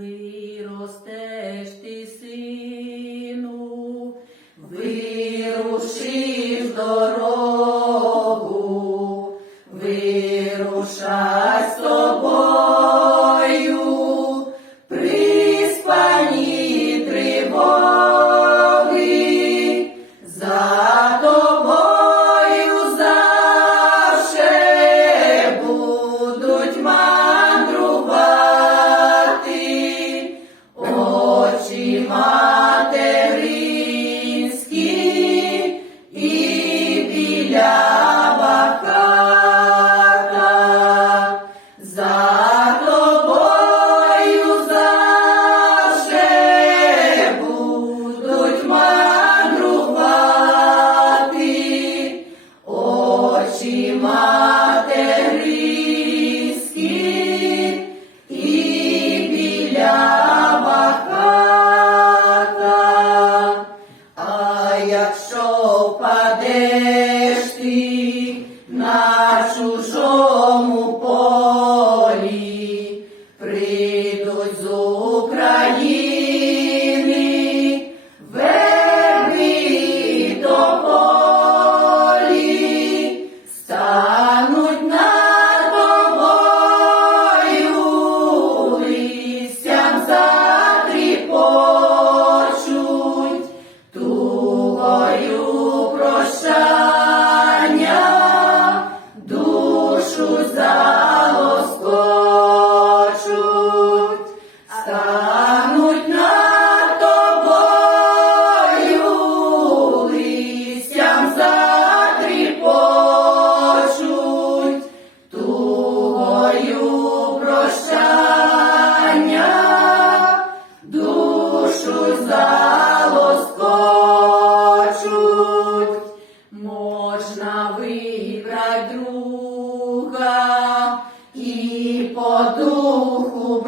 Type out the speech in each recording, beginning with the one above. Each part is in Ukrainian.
Виростеш ти, сину, вирушиш дорогу, вирушай з тобою. Amen.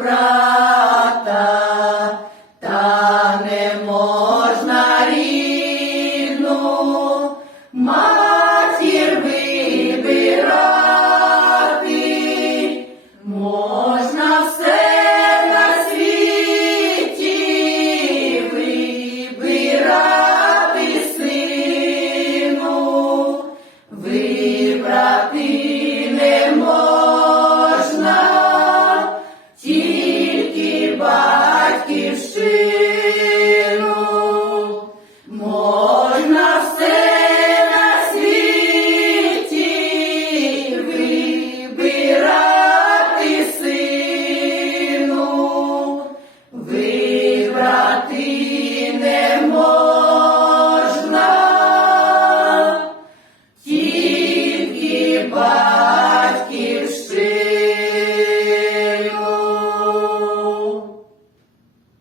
брата, та не можна рідну мати. Christmas.